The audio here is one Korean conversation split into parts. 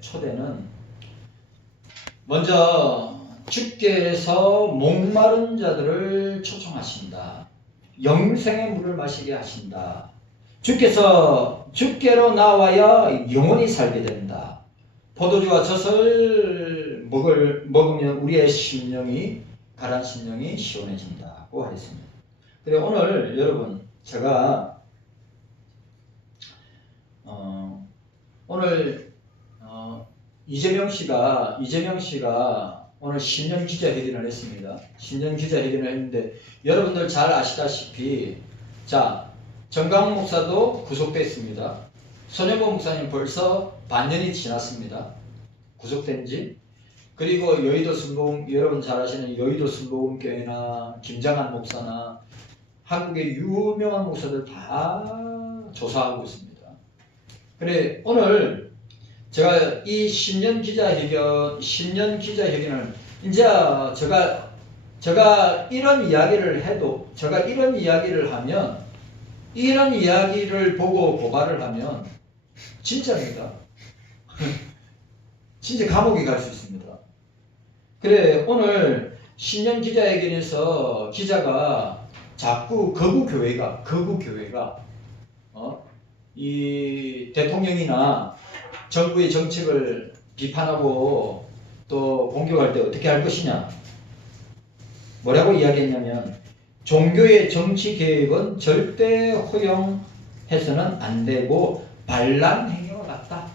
초대는 먼저 주께서 목마른 자들을 초청하신다. 영생의 물을 마시게 하신다. 주께로 나와야 영원히 살게 된다. 포도주와 젖을 먹으면 우리의 심령이 가란 심령이 시원해진다고 하였습니다. 그리고 오늘 여러분 제가 오늘 이재명 씨가 오늘 신년 기자회견을 했습니다. 신년 기자회견을 했는데 여러분들 잘 아시다시피 자 정강 목사도 구속됐습니다. 손영보 목사님 벌써 반년이 지났습니다. 구속된 지. 그리고 여의도 순복음 여러분 잘 아시는 여의도 순복음교회나 김장한 목사나 한국의 유명한 목사들 다 조사하고 있습니다. 그래 오늘 제가 이 신년 기자회견을 이제 제가 이런 이야기를 해도 이런 이야기를 보고 고발을 하면 진짜입니다. 진짜 감옥에 갈 수 있습니다. 그래 오늘 신년 기자회견에서 기자가 자꾸 거구 교회가 이 대통령이나 정부의 정책을 비판하고 또 공격할 때 어떻게 할 것이냐 뭐라고 이야기했냐면 종교의 정치 개혁은 절대 허용해서는 안 되고 반란 행위와 같다.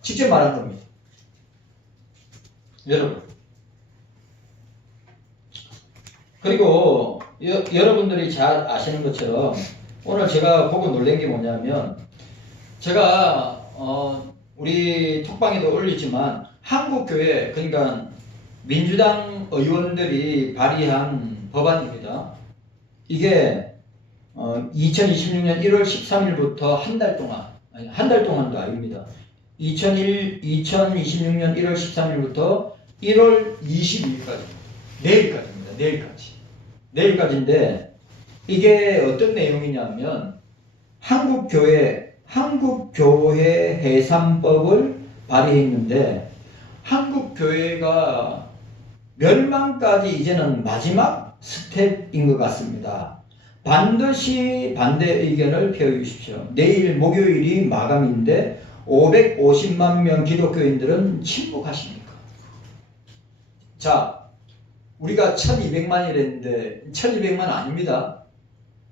직접 말한 겁니다. 여러분. 그리고 여러분들이 잘 아시는 것처럼 오늘 제가 보고 놀란 게 뭐냐면 제가 우리 톡방에도 올리지만 한국교회 그러니까 민주당 의원들이 발의한 법안입니다. 이게 2026년 1월 13일부터 한 달 동안도 아닙니다. 2026년 1월 13일부터 1월 22일까지 내일까지인데 이게 어떤 내용이냐면 한국교회 해산법을 발의했는데 한국교회가 멸망까지 이제는 마지막 스텝인 것 같습니다. 반드시 반대 의견을 펴주십시오. 내일 목요일이 마감인데 550만 명 기독교인들은 침묵하십니까? 자, 우리가 1200만이랬는데 1200만 아닙니다.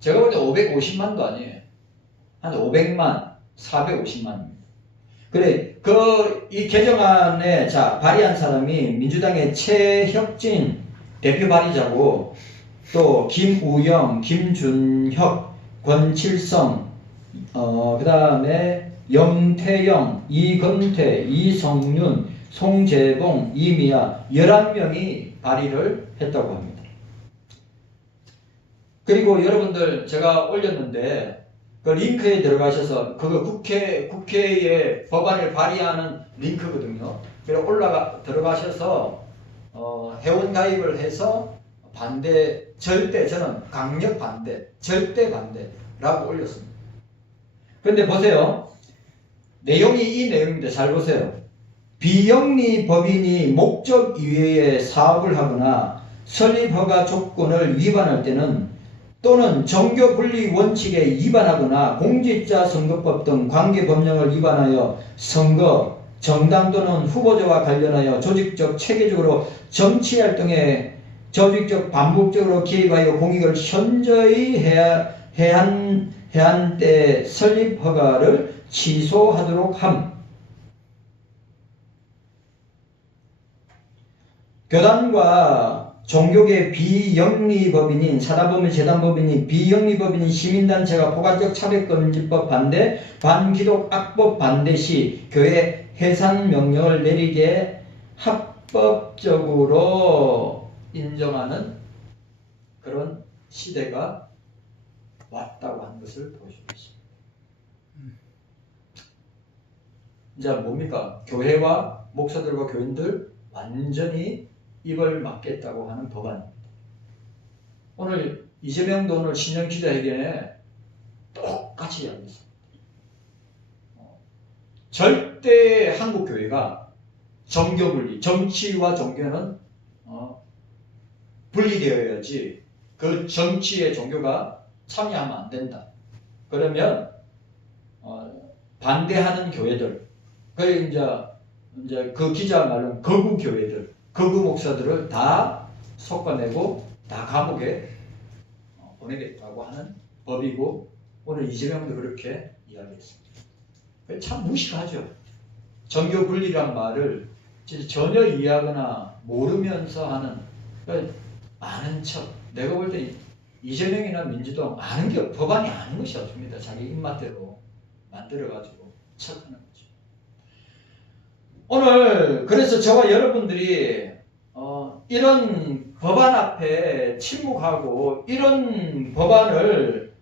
제가 볼 때 550만도 아니에요. 한 500만, 450만입니다. 그래, 이 개정안에 발의한 사람이 민주당의 최혁진 대표 발의자고 또 김우영, 김준혁, 권칠성, 그 다음에 영태영, 이건태, 이성윤, 송재봉, 이미아 11명이 발의를 했다고 합니다. 그리고 여러분들 제가 올렸는데 그 링크에 들어가셔서 그거 국회에 법안을 발의하는 링크거든요. 그래서 들어가셔서 회원 가입을 해서 저는 강력 반대, 절대 반대라고 올렸습니다. 그런데 보세요. 내용이 이 내용인데 잘 보세요. 비영리 법인이 목적 이외에 사업을 하거나 설립허가 조건을 위반할 때는 또는 정교분리 원칙에 위반하거나 공직자 선거법 등 관계법령을 위반하여 선거, 정당 또는 후보자와 관련하여 조직적, 체계적으로 정치활동에 조직적 반복적으로 개입하여 공익을 현저히 해한 때 설립허가를 취소하도록 함. 교단과 종교계 비영리법인인 사단법인, 재단법인인 비영리법인인 시민단체가 포괄적 차별금지법 반대, 반기독 악법 반대 시 교회 해산 명령을 내리게 합법적으로 인정하는 그런 시대가 왔다고 하는 것을 보여주고 있습니다. 이제 뭡니까? 교회와 목사들과 교인들 완전히 입을 막겠다고 하는 법안입니다. 오늘 이재명도 오늘 신년 기자회견에 똑같이 이야기했습니다. 절대 한국 교회가 정교 분리, 정치와 종교는 분리되어야지 그 정치에 종교가 참여하면 안 된다. 그러면 반대하는 교회들, 그 이제 그 기자 말로는 거구 교회들, 거구 목사들을 다 솎아내고 다 감옥에 보내겠다고 하는 법이고, 오늘 이재명도 그렇게 이야기했습니다. 참 무식하죠. 정교 분리란 말을 진짜 전혀 이해하거나 모르면서 하는, 아는 척. 내가 볼 때 이재명이나 민주당 아는 게, 법안이 아는 것이 없습니다. 자기 입맛대로 만들어가지고 척하는 거죠. 오늘 그래서 저와 여러분들이 이런 법안 앞에 침묵하고 이런 법안을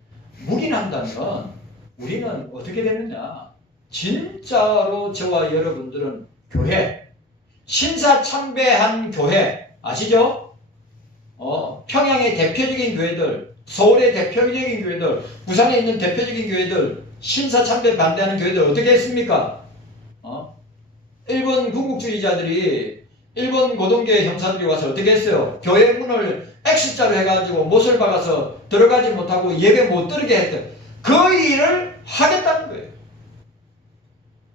묵인한다면 우리는 어떻게 되느냐? 진짜로 저와 여러분들은 교회, 신사참배한 교회 아시죠? 평양의 대표적인 교회들, 서울의 대표적인 교회들, 부산에 있는 대표적인 교회들, 신사참배 반대하는 교회들 어떻게 했습니까? 일본 군국주의자들이, 일본 고동계 형사들이 와서 어떻게 했어요? 교회 문을 X자로 해가지고 못을 박아서 들어가지 못하고 예배 못 들게 했던 그 일을 하겠다는 거예요.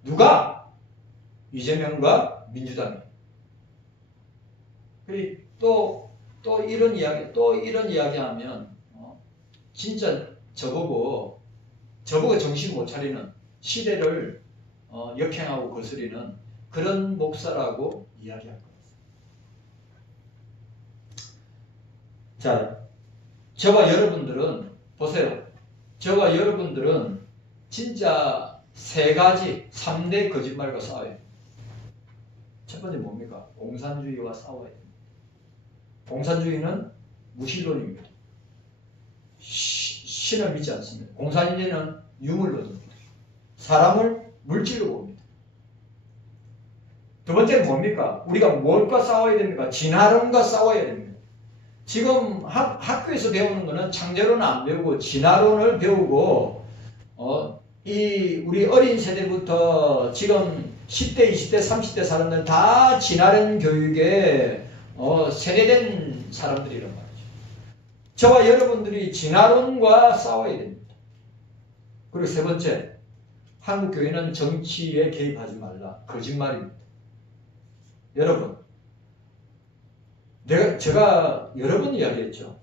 누가? 이재명과 민주당이. 또 이런 이야기 하면 진짜 저보고 정신 못 차리는, 시대를 역행하고 거스리는 그런 목사라고 이야기할 겁니다. 자, 저와 여러분들은 보세요. 저와 여러분들은 진짜 3대 거짓말과 싸워요. 첫 번째 뭡니까? 공산주의와 싸워야 됩니다. 공산주의는 무신론입니다. 신을 믿지 않습니다. 공산주의는 유물론입니다. 사람을 물질로 봅니다. 두 번째는 뭡니까? 우리가 뭘과 싸워야 됩니까? 진화론과 싸워야 됩니다. 지금 학교에서 배우는 것은 창조론은 안 배우고 진화론을 배우고 우리 어린 세대부터 지금 10대, 20대, 30대 사람들은 다 진화론 교육에 세뇌된 사람들이란 말이죠. 저와 여러분들이 진화론과 싸워야 됩니다. 그리고 세 번째, 한국 교회는 정치에 개입하지 말라. 거짓말입니다. 여러분, 제가 여러 번 이야기했죠.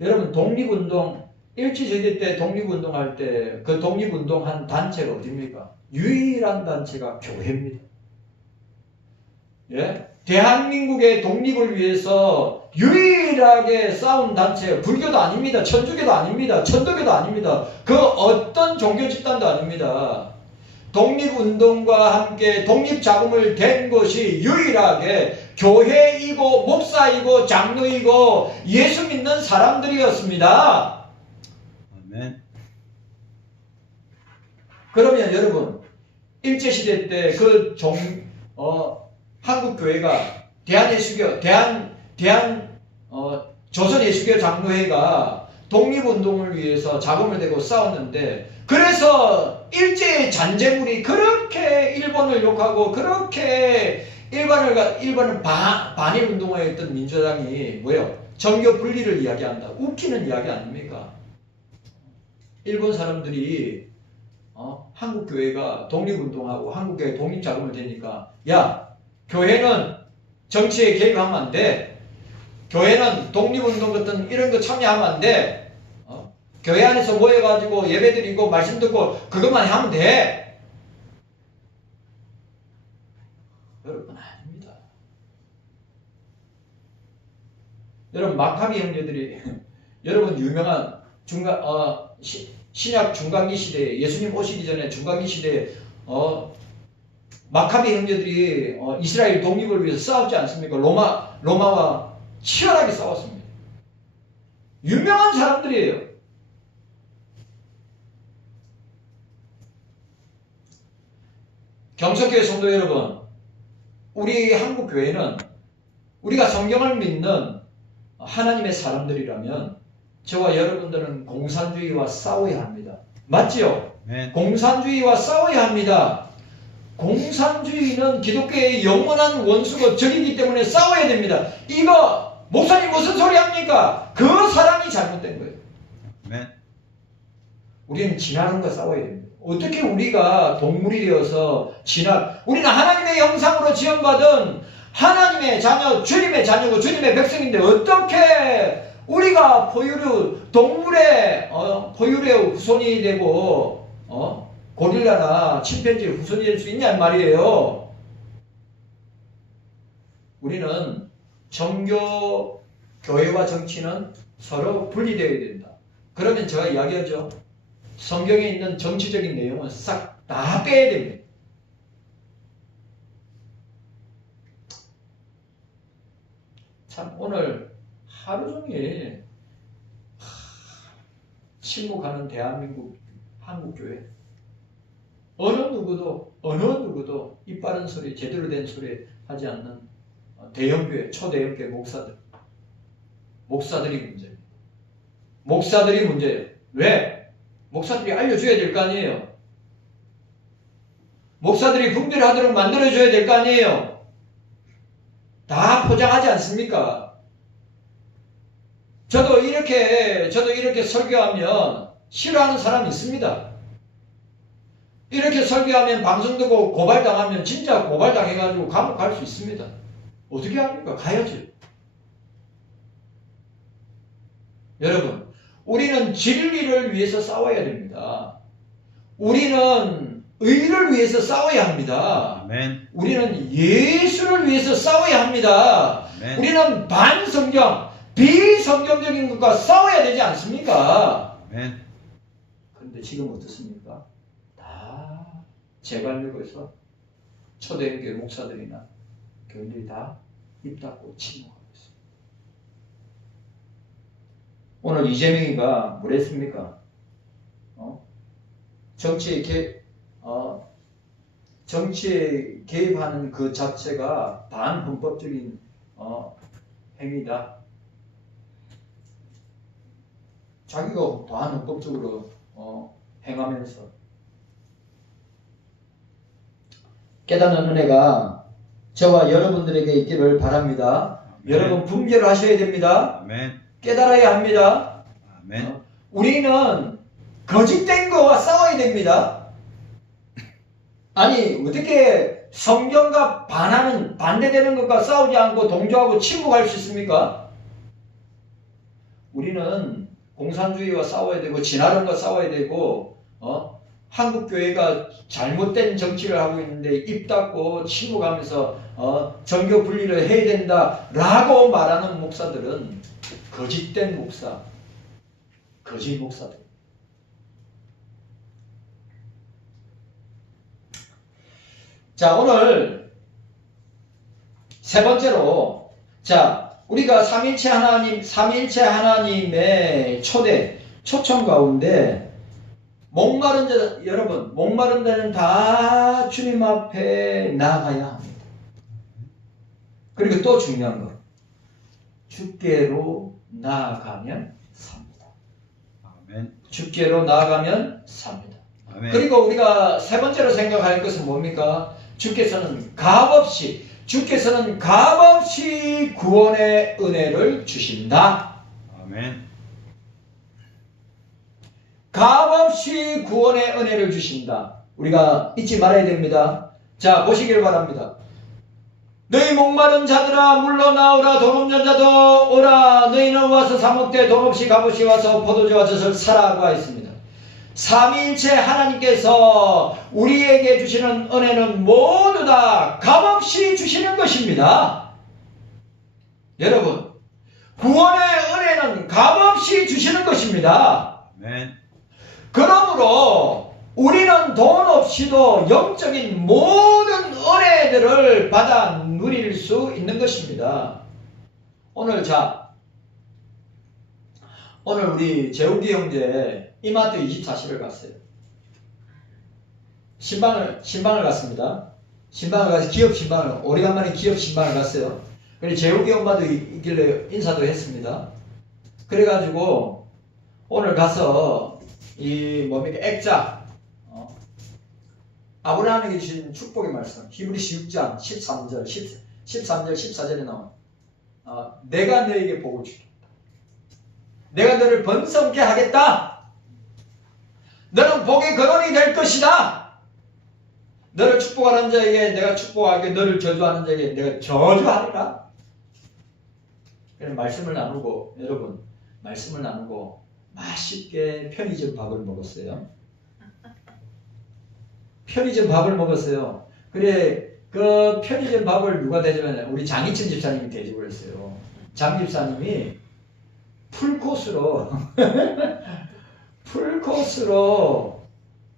여러분, 독립운동, 일제시대 때 독립운동할 때 그 독립운동한 단체가 어디입니까? 유일한 단체가 교회입니다. 예? 대한민국의 독립을 위해서 유일하게 싸운 단체, 불교도 아닙니다. 천주교도 아닙니다. 천도교도 아닙니다. 그 어떤 종교 집단도 아닙니다. 독립운동과 함께 독립자금을 댄 것이 유일하게 교회이고 목사이고 장로이고 예수 믿는 사람들이었습니다. 아멘. 그러면 여러분, 일제시대 때 한국교회가 조선예수교 장로회가 독립운동을 위해서 자금을 대고 싸웠는데, 그래서 일제의 잔재물이 그렇게 일본을 욕하고 그렇게 일본을 반일운동을 했던 민주당이 뭐예요? 정교 분리를 이야기한다. 웃기는 이야기 아닙니까? 일본 사람들이 한국교회가 독립운동하고 한국교회 독립자금을 대니까, 야, 교회는 정치에 개입하면 안 돼. 교회는 독립운동 같은 이런 거 참여하면 안 돼. 교회 안에서 모여가지고 예배드리고 말씀 듣고 그것만 하면 돼. 여러분, 아닙니다. 여러분, 마카비 형제들이 여러분 유명한 신약 중간기 시대에, 예수님 오시기 전에 중간기 시대에 마카비 형제들이 이스라엘 독립을 위해서 싸웠지 않습니까? 로마와 치열하게 싸웠습니다. 유명한 사람들이에요. 경석교회 성도 여러분, 우리 한국교회는 우리가 성경을 믿는 하나님의 사람들이라면 저와 여러분들은 공산주의와 싸워야 합니다. 맞지요? 네. 공산주의와 싸워야 합니다. 공산주의는 기독교의 영원한 원수고 적이기 때문에 싸워야 됩니다. 이거 목사님 무슨 소리 합니까? 그 사람이 잘못된 거예요. 네. 우리는 진화론과 싸워야 됩니다. 어떻게 우리가 동물이 되어서 우리는 하나님의 형상으로 지원받은 하나님의 자녀, 주님의 자녀고 주님의 백성인데 어떻게 우리가 동물의 포유류의 후손이 되고 고릴라나 침팬지의 후손이 될 수 있냔 말이에요. 우리는 종교, 교회와 정치는 서로 분리되어야 된다. 그러면 제가 이야기하죠. 성경에 있는 정치적인 내용은 싹 다 빼야 됩니다. 참 오늘 하루 종일 침묵하는 대한민국 한국교회 어느 누구도 입 바른 소리 제대로 된 소리 하지 않는 대형교회 초대형교회 목사들이 문제입니다. 목사들이 문제예요. 왜? 목사들이 알려줘야 될 거 아니에요. 목사들이 분별하도록 만들어줘야 될 거 아니에요. 다 포장하지 않습니까? 저도 이렇게 설교하면 싫어하는 사람이 있습니다. 이렇게 설교하면 방송 듣고 고발당하면 진짜 고발당해가지고 감옥 갈 수 있습니다. 어떻게 합니까? 가야죠. 여러분, 우리는 진리를 위해서 싸워야 됩니다. 우리는 의를 위해서 싸워야 합니다. 아멘. 우리는 예수를 위해서 싸워야 합니다. 아멘. 우리는 반성경, 비성경적인 것과 싸워야 되지 않습니까? 아멘. 그런데 지금 어떻습니까? 다 재발력에서 초대교회 목사들이나 교인들이 다 입 닫고 침묵하고 있습니다. 오늘 이재명이가 뭐랬습니까? 정치에 개입하는 그 자체가 반헌법적인 행위다. 자기가 반헌법적으로 행하면서 깨닫는 은혜가 저와 여러분들에게 있기를 바랍니다. 아멘. 여러분 분별을 하셔야 됩니다. 아멘. 깨달아야 합니다. 아멘. 우리는 거짓된 거와 싸워야 됩니다. 아니 어떻게 성경과 반대되는 것과 싸우지 않고 동조하고 침묵할 수 있습니까? 우리는 공산주의와 싸워야 되고 진화론과 싸워야 되고 한국 교회가 잘못된 정치를 하고 있는데 입 닫고 침묵하면서 정교 분리를 해야 된다라고 말하는 목사들은 거짓된 목사, 거짓 목사들. 자, 오늘 세 번째로 우리가 삼위일체 하나님의 초청 가운데 목마른 자, 여러분, 목마른 자는 다 주님 앞에 나아가야 합니다. 그리고 또 중요한 거, 주께로 나아가면 삽니다. 아멘. 주께로 나아가면 삽니다. 아멘. 그리고 우리가 세 번째로 생각할 것은 뭡니까? 주께서는 값없이 구원의 은혜를 주신다. 아멘. 값없이 구원의 은혜를 주신다. 우리가 잊지 말아야 됩니다. 자, 보시길 바랍니다. 너희 목마른 자들아 물러나오라. 돈 없는 자도 오라. 너희는 와서 사 먹되 돈 없이 값없이 와서 포도주와 젖을 사라고 하였습니다. 삼위일체 하나님께서 우리에게 주시는 은혜는 모두 다 값없이 주시는 것입니다. 여러분, 구원의 은혜는 값없이 주시는 것입니다. 아멘. 그러므로 우리는 돈 없이도 영적인 모든 은혜들을 받아 누릴 수 있는 것입니다. 오늘 우리 재욱이 형제 이마트 24시를 갔어요. 신방을 갔습니다. 신방을 가서 오래간만에 기업 신방을 갔어요. 그리고 재욱이 엄마도 있길래 인사도 했습니다. 그래가지고 오늘 가서 액자 아브라함에게 주신 축복의 말씀 히브리서 6장 13절 13절 14절에 나온 내가 너에게 복을 주겠다. 내가 너를 번성케 하겠다. 너는 복의 근원이 될 것이다. 너를 축복하는 자에게 내가 축복하게, 너를 저주하는 자에게 내가 저주하리라. 그래서 말씀을 나누고, 여러분 말씀을 나누고 맛있게 편의점 밥을 먹었어요. 편의점 밥을 먹었어요. 그래, 그 편의점 밥을 누가 대접했냐? 우리 장희천 집사님이 대접을 했어요. 장 집사님이 풀코스로 풀코스로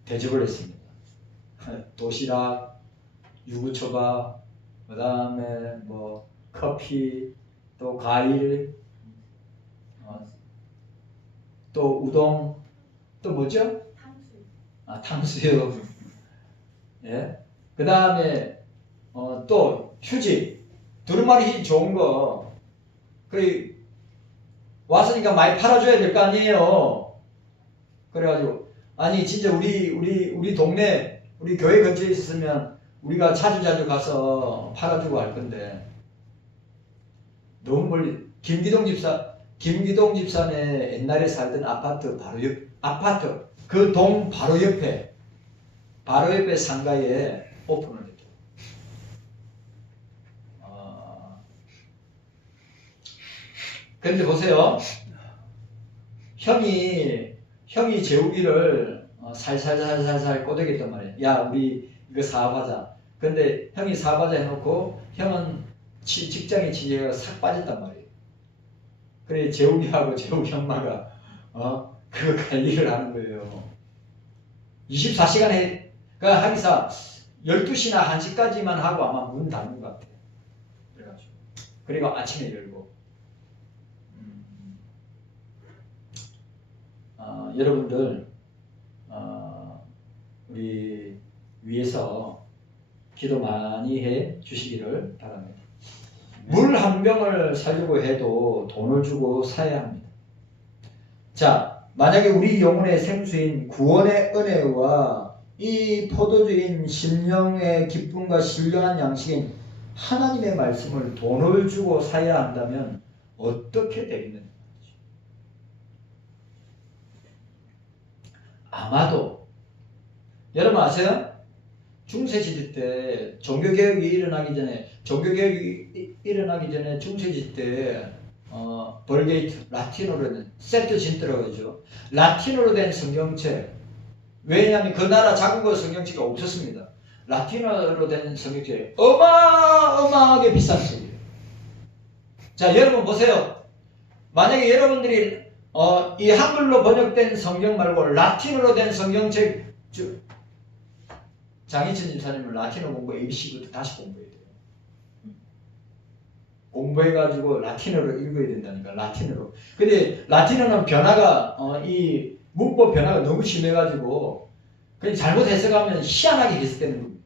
대접을 했습니다. 도시락, 유부초밥, 그 다음에 뭐 커피, 또 과일, 또 우동, 또 뭐죠? 탕수육. 예. 그 다음에 또 휴지, 두루마리 좋은 거. 그래 왔으니까 많이 팔아줘야 될 거 아니에요. 그래가지고 아니 진짜 우리 동네 우리 교회 근처에 있었으면 우리가 자주 가서 팔아주고 할 건데 너무 멀리. 김기동 집사네 옛날에 살던 아파트 바로 옆 아파트 그 동 바로 옆에 상가에 오픈을 했죠. 그런데 보세요. 형이 재욱이를 살살 꼬드겼단 말이에요. 야, 우리 이거 사업하자. 근데 형이 사업하자 해놓고 형은 직장에 취직해서 싹 빠졌단 말이에요. 그래 재욱이하고 재욱이 엄마가 그거 관리를 하는 거예요. 24시간에 그러니까 하기사 12시나 1시까지만 하고 아마 문 닫는 것 같아요. 그래가지고 그리고 아침에 열고. 여러분들 우리 위해서 기도 많이 해 주시기를 바랍니다. 물 한 병을 사려고 해도 돈을 주고 사야 합니다. 자, 만약에 우리 영혼의 생수인 구원의 은혜와 이 포도주인 심령의 기쁨과 신령한 양식인 하나님의 말씀을 돈을 주고 사야 한다면 어떻게 되겠는가? 아마도 여러분 아세요? 중세시대 때 종교개혁이 일어나기 전에 중세시대 때 벌게이트 라틴어로 된 세트진트라고 하죠. 라틴어로 된 성경책. 왜냐하면 그 나라 자국어 성경책이 없었습니다. 라틴어로 된 성경책 어마어마하게 비싼 책이에요. 자, 여러분 보세요. 만약에 여러분들이 이 한글로 번역된 성경 말고 라틴어로 된 성경책, 장희천 집사님은 라틴어 공부 ABC부터 다시 공부해야 돼요. 공부해가지고 라틴어로 읽어야 된다니까, 라틴어로. 근데 라틴어는 변화가 이 문법 변화가 너무 심해가지고 그냥 잘못 해석하면 희한하게 해석되는 겁니다.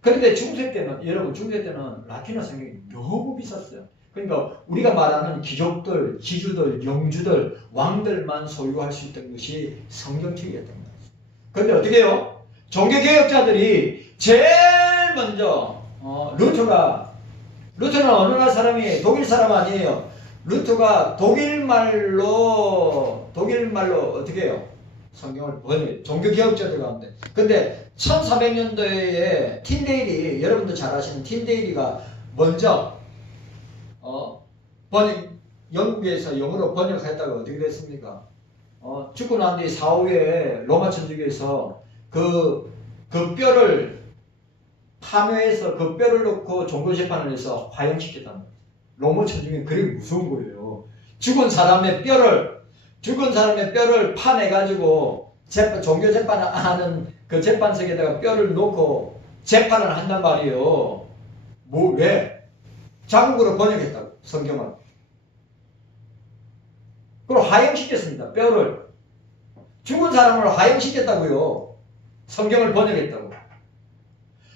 그런데 중세 때는, 여러분 중세 때는 라틴어 성경이 너무 비쌌어요. 그러니까 우리가 말하는 귀족들, 지주들, 영주들, 왕들만 소유할 수 있던 것이 성경책이었던 거예요. 그런데 어떻게 해요? 종교개혁자들이 제일 먼저 루터는 어느 나라 사람이 독일 사람 아니에요. 루터가 독일말로 어떻게 해요? 성경을 번역, 종교개혁자들 가운데. 근데 1400년도에 틴데일이, 여러분도 잘 아시는 틴데일이가 먼저 영국에서 영어로 번역했다가 어떻게 됐습니까? 죽고 난 뒤 사후에 로마 천주교에서 그 뼈를 파묘해서 그 뼈를 넣고 종교재판을 해서 화형시켰단 말이에요. 로마 천주교는 그게 무서운 거예요. 죽은 사람의 뼈를 파내가지고 종교재판을 하는 그 재판석에다가 뼈를 놓고 재판을 한단 말이에요. 왜? 자국으로 번역했다고, 성경을. 그걸 화형시켰습니다. 뼈를. 죽은 사람을 화형시켰다고요. 성경을 번역했다고.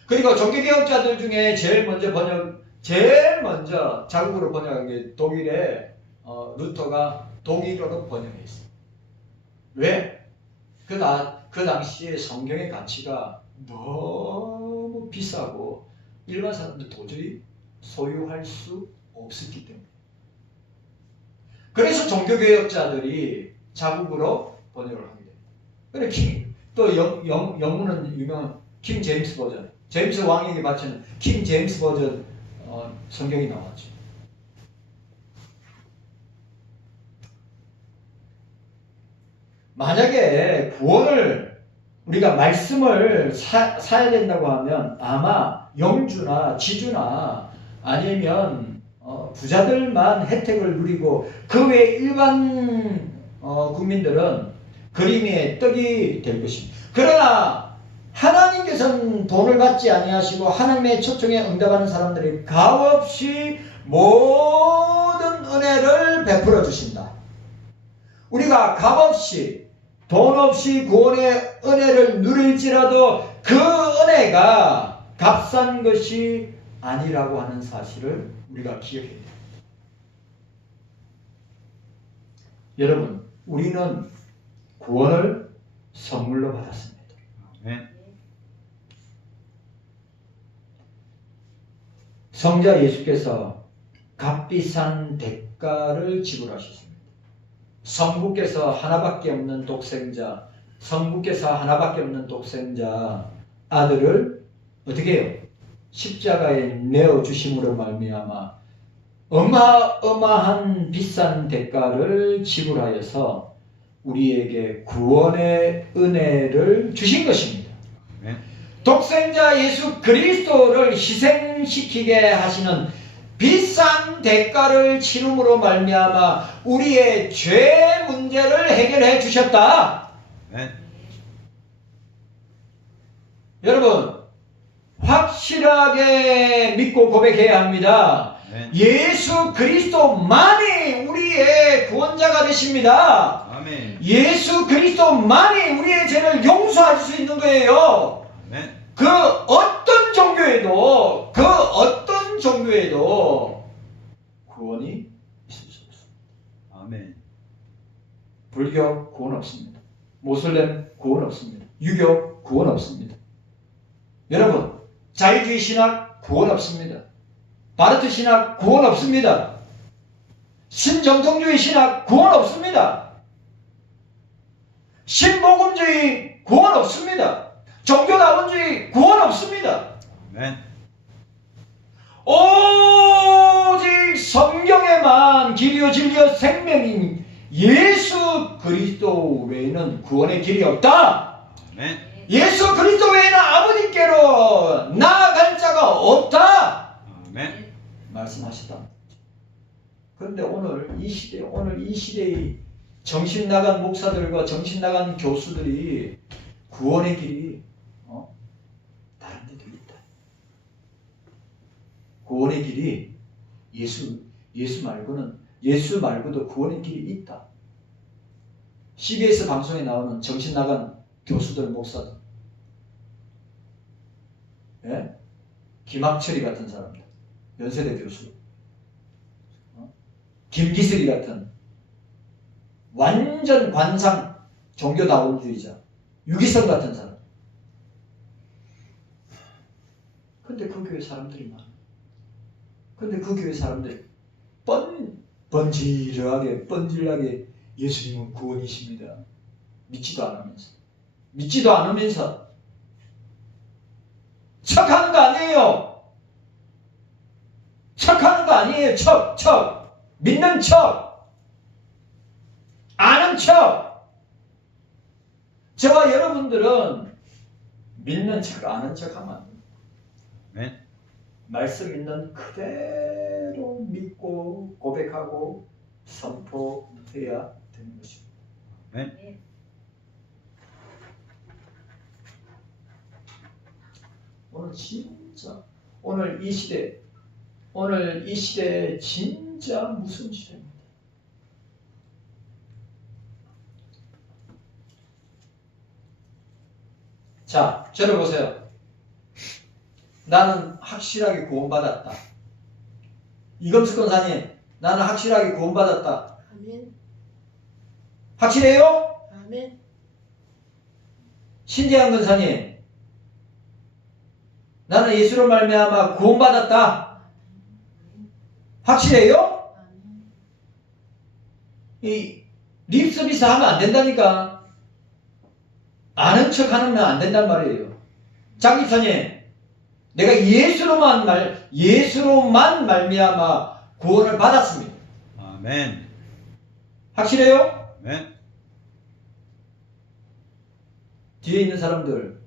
그리고 종교개혁자들 중에 제일 먼저 자국으로 번역한 게 독일의 루터가 독일어로 번역했어요. 왜? 그 당시에 성경의 가치가 너무 비싸고 일반 사람들 도저히 소유할 수 없었기 때문에. 그래서 종교개혁자들이 자국으로 번역을 하게 됩니다. 그래 또 영문은 유명한 킹 제임스 버전, 제임스 왕에게 바치는 킹 제임스 버전 성경이 나왔죠. 만약에 구원을 우리가 말씀을 사야 된다고 하면 아마 영주나 지주나 아니면 부자들만 혜택을 누리고 그 외 일반 국민들은 그림의 떡이 될 것입니다. 그러나 하나님께서는 돈을 받지 아니하시고 하나님의 초청에 응답하는 사람들이 값없이 모든 은혜를 베풀어 주신다. 우리가 값없이 돈 없이 구원의 은혜를 누릴지라도 그 은혜가 값싼 것이 아니라고 하는 사실을 우리가 기억해야 됩니다. 여러분, 우리는 구원을 선물로 받았습니다. 아멘. 성자 예수께서 값비싼 대가를 지불하셨습니다. 성부께서 하나밖에 없는 독생자, 아들을 어떻게 해요? 십자가에 내어주심으로 말미암아 어마어마한 비싼 대가를 지불하여서 우리에게 구원의 은혜를 주신 것입니다. 아멘. 독생자 예수 그리스도를 희생시키게 하시는 비싼 대가를 치름으로 말미암아 우리의 죄 문제를 해결해 주셨다. 아멘. 여러분, 확실하게 믿고 고백해야 합니다. 아멘. 예수 그리스도만이 우리의 구원자가 되십니다. 아멘. 예수 그리스도만이 우리의 죄를 용서할 수 있는 거예요. 아멘. 그 어떤 종교에도 구원이 있을 수 없습니다. 아멘. 불교 구원 없습니다. 모슬렘 구원 없습니다. 유교 구원 없습니다. 여러분, 자유주의 신학 구원 없습니다. 바르트 신학 구원 없습니다. 신정통주의 신학 구원 없습니다. 신복음주의 구원 없습니다. 종교다원주의 구원 없습니다. 아멘. 오직 성경에만 길이요 진리요 생명인 예수 그리스도 외에는 구원의 길이 없다. 아멘. 예수 그리스도 외에는 아버지께로 나아갈 자가 없다. 아멘. 말씀하셨다. 그런데 오늘 이 시대의 정신 나간 목사들과 정신 나간 교수들이 구원의 길이 다른 데도 있다. 구원의 길이 예수 말고도 구원의 길이 있다. CBS 방송에 나오는 정신 나간 교수들, 목사들, 예? 김학철이 같은 사람들, 연세대 교수, 김기슬이 같은 완전 관상 종교다원주의자, 유기성 같은 사람. 근데 그 교회 사람들이 많아. 근데 그 교회 사람들이 번질하게 예수님은 구원이십니다. 믿지도 않으면서 척하는 거 아니에요. 척하는 거 아니에요. 척. 믿는 척. 아는 척. 저와 여러분들은 믿는 척, 아는 척 하면 안 됩니다. 아멘. 말씀 있는 그대로 믿고 고백하고 선포해야 되는 것입니다. 아멘. 오늘 이 시대 진짜 무슨 시대입니다. 자, 저를 보세요. 나는 확실하게 구원받았다. 이검수 권사님, 나는 확실하게 구원받았다. 아멘. 확실해요? 아멘. 신재한 권사님, 나는 예수로 말미암아 구원받았다. 확실해요? 이 립서비스 하면 안 된다니까. 아는 척 하면 안 된단 말이에요. 장기사님, 내가 예수로만 말미암아 구원을 받았습니다. 아멘. 확실해요? 아멘. 뒤에 있는 사람들,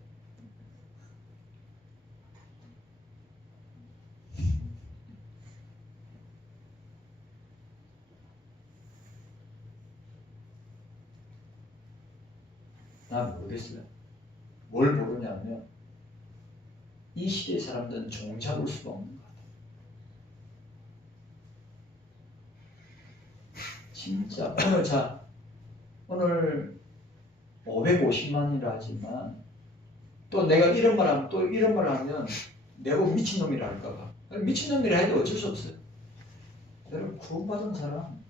난 모르겠어요. 뭘 모르냐면 이 시대의 사람들은 종잡을 수가 없는 것 같아요. 진짜 오늘 550만이라 하지만 또 내가 이런 말 하면 또 이런 말 하면 내가 미친놈이라 할까봐. 미친놈이라 해도 어쩔 수 없어요. 여러분, 구원받은 사람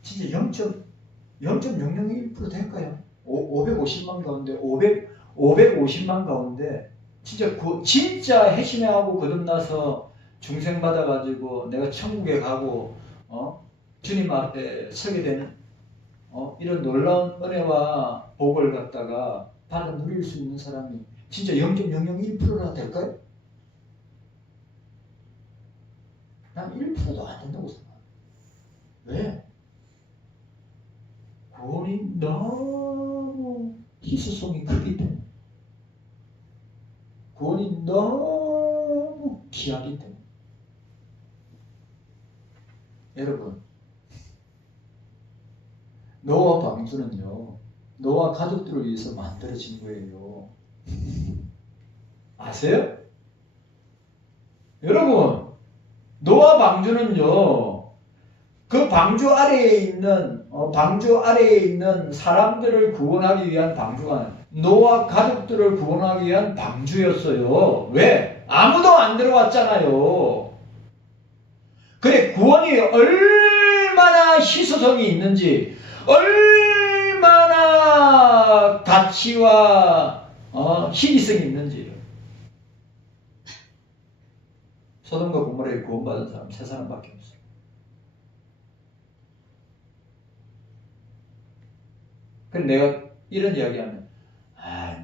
진짜 0.001% 될까요? 550만 가운데 550만 가운데 진짜 해심해하고 거듭나서 중생 받아가지고 내가 천국에 가고 주님 앞에 서게 되는 이런 놀라운 은혜와 복을 갖다가 받아 누릴 수 있는 사람이 진짜 0.001%나 될까요? 난 1%도 안 된다고 생각해요. 왜? 구원이 너무 희소성이 크기 때문에, 구원이 너무 귀하기 때문에. 여러분, 노아와 방주는요, 노아 가족들을 위해서 만들어진 거예요. 아세요? 여러분, 노아 방주는요, 그 방주 아래에 있는 사람들을 구원하기 위한 방주가 아니에요. 노아 가족들을 구원하기 위한 방주였어요. 왜? 아무도 안 들어왔잖아요. 그래, 구원이 얼마나 희소성이 있는지, 얼마나 가치와 희귀성이 있는지. 소돔과 고모라에 구원받은 사람 세 사람밖에 없어요. 그럼 내가 이런 이야기하면,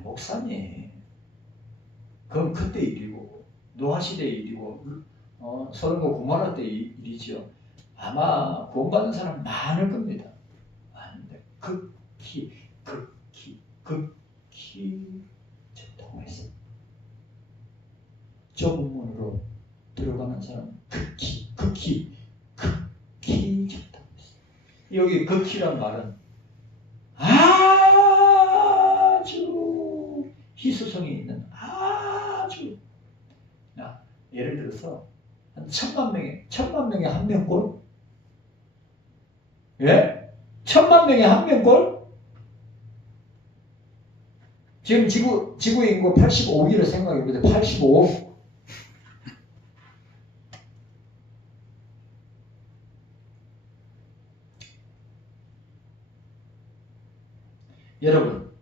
목사님, 그건 그때 일이고 노아 시대 일이고 소돔과 고모라 때 일이죠. 아마 구원받은 사람 많을 겁니다. 많은데 극히 적당했어요. 좁은 문으로 들어가는 사람 극히 적당했어요. 여기 극히란 말은 아주 희소성이 있는 아주, 예를 들어서 한 1000만 명에 한 명꼴? 예? 1000만 명에 한 명꼴? 지금 지구의 인구 85억이라 생각해보세요. 85억. 여러분,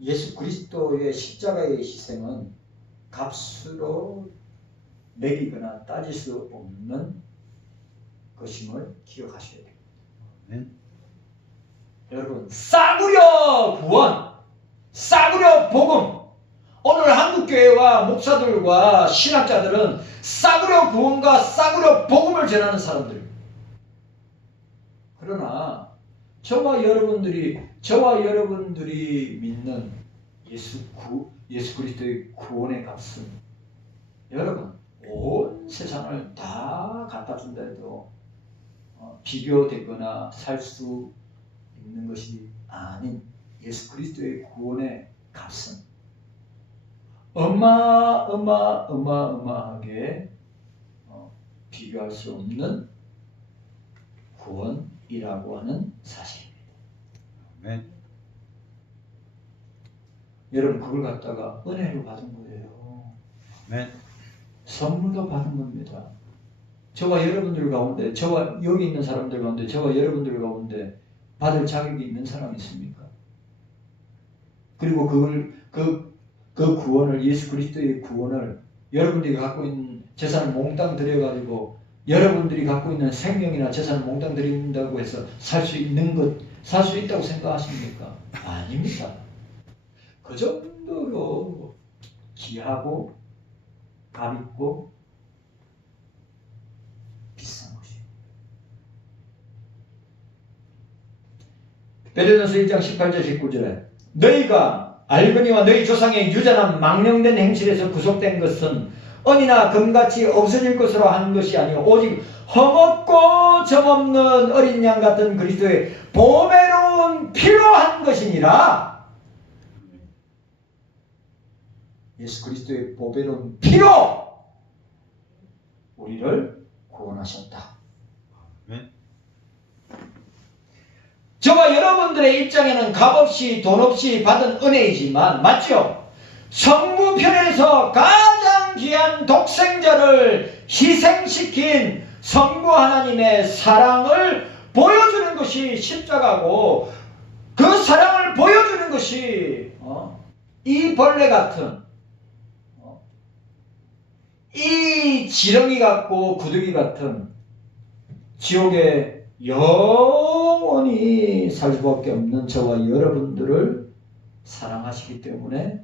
예수 그리스도의 십자가의 희생은 값으로 매기거나 따질 수 없는 것임을 기억하셔야 됩니다. 여러분, 싸구려 구원, 싸구려 복음. 오늘 한국교회와 목사들과 신학자들은 싸구려 구원과 싸구려 복음을 전하는 사람들입니다. 그러나 저와 여러분들이 믿는 예수 그리스도의 구원의 값은, 여러분, 온 세상을 다 갖다 준다 해도 비교되거나 살 수 있는 것이 아닌 예수 그리스도의 구원의 값은 어마어마하게 비교할 수 없는 구원이라고 하는 사실입니다. 아멘. 여러분, 그걸 갖다가 은혜로 받은 거예요. 아멘. 선물로 받은 겁니다. 저와 여러분들 가운데, 저와 여기 있는 사람들 가운데, 저와 여러분들 가운데 받을 자격이 있는 사람이 있습니까? 그리고 그 구원을, 예수 그리스도의 구원을 여러분들이 갖고 있는 재산을 몽땅 들여가지고 여러분들이 갖고 있는 생명이나 재산을 몽땅 드린다고 해서 살 수 있다고 생각하십니까? 아닙니다. 그 정도로 귀하고 값있고 비싼 것이에요. 베드로전서 1장 18절 19절에 너희가 알거니와 너희 조상의 유전한 망령된 행실에서 구속된 것은 은이나 금같이 없어질 것으로 한 것이 아니요 오직 흠없고 점없는 어린 양 같은 그리스도의 보배로운 피로 한 것이니라. 예수 그리스도의 보배로운 피로 우리를 구원하셨다. 아멘. 저와 여러분들의 입장에는 값없이 돈 없이 받은 은혜이지만 맞죠? 성부편에서 가장 귀한 독생자를 희생시킨 성부 하나님의 사랑을 보여주는 것이 십자가고, 그 사랑을 보여주는 것이 이 벌레 같은 이 지렁이 같고 구더기 같은 지옥에 영원히 살 수밖에 없는 저와 여러분들을 사랑하시기 때문에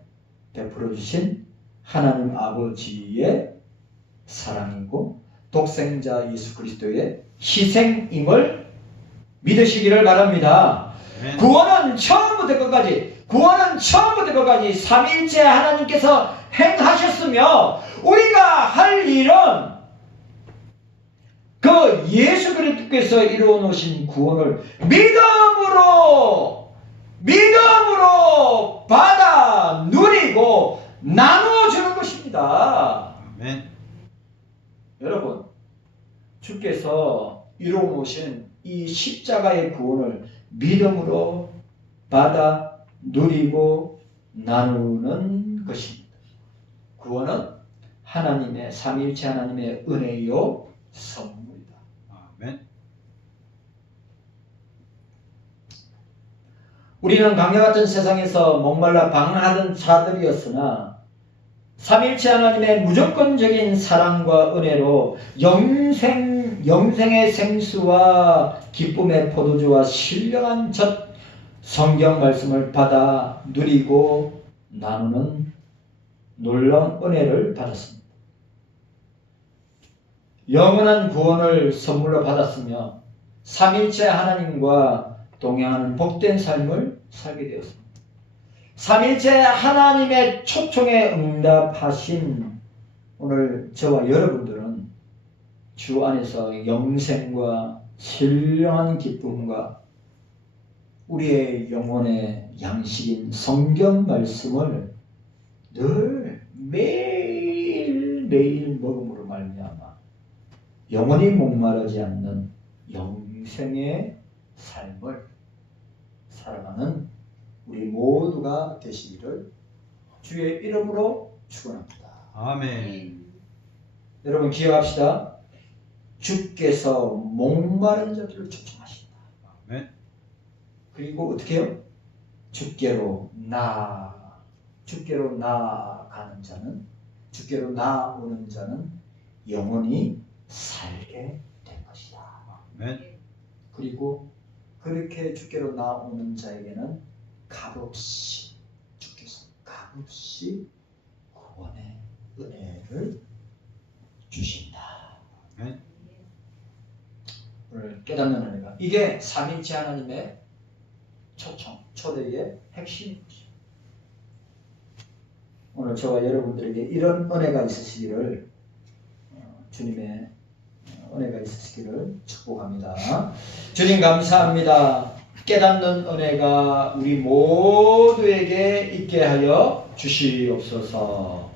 베풀어 주신 하나님 아버지의 사랑이고 독생자 예수 그리스도의 희생임을 믿으시기를 바랍니다. 아멘. 구원은 처음부터 끝까지 삼위일체 하나님께서 행하셨으며 우리가 할 일은 그 예수 그리스도께서 이루어 놓으신 구원을 믿음으로 받아 누리고 나누어주는 것입니다. 아멘. 여러분, 주께서 이루어 놓으신 이 십자가의 구원을 믿음으로 받아 누리고 나누는 것입니다. 구원은 하나님의 삼위일체 하나님의 은혜요 선물이다. 아멘. 우리는 강야 같은 세상에서 목말라 방황하던 자들이었으나 삼위일체 하나님의 무조건적인 사랑과 은혜로 영생의 생수와 기쁨의 포도주와 신령한 젖 성경 말씀을 받아 누리고 나누는 놀라운 은혜를 받았습니다. 영원한 구원을 선물로 받았으며 삼위일체 하나님과 동행하는 복된 삶을 살게 되었습니다. 삼위일체 하나님의 초청에 응답하신 오늘 저와 여러분들은 주 안에서 영생과 신령한 기쁨과 우리의 영혼의 양식인 성경 말씀을 늘 매일매일 먹음으로 말미암아 영원히 목마르지 않는 영생의 삶을 살아가는 우리 모두가 되시기를 주의 이름으로 축원합니다. 아멘. 여러분 기억합시다. 주께서 목마른 자들을 초청하신다. 아멘. 그리고 어떻게 해요? 주께로 나아가는 자는, 주께로 나오는 자는 영원히 살게 될 것이다. 아멘. 그리고 그렇게 주께로 나오는 자에게는 값없이 주께서 값없이 구원의 은혜를 주신다. 아멘. 오늘 깨닫는 은혜가 이게 삼위일체 하나님의 초대의 핵심인 것이죠. 오늘 저와 여러분들에게 이런 은혜가 있으시기를 주님의 은혜가 있으시기를 축복합니다. 주님 감사합니다. 깨닫는 은혜가 우리 모두에게 있게 하여 주시옵소서.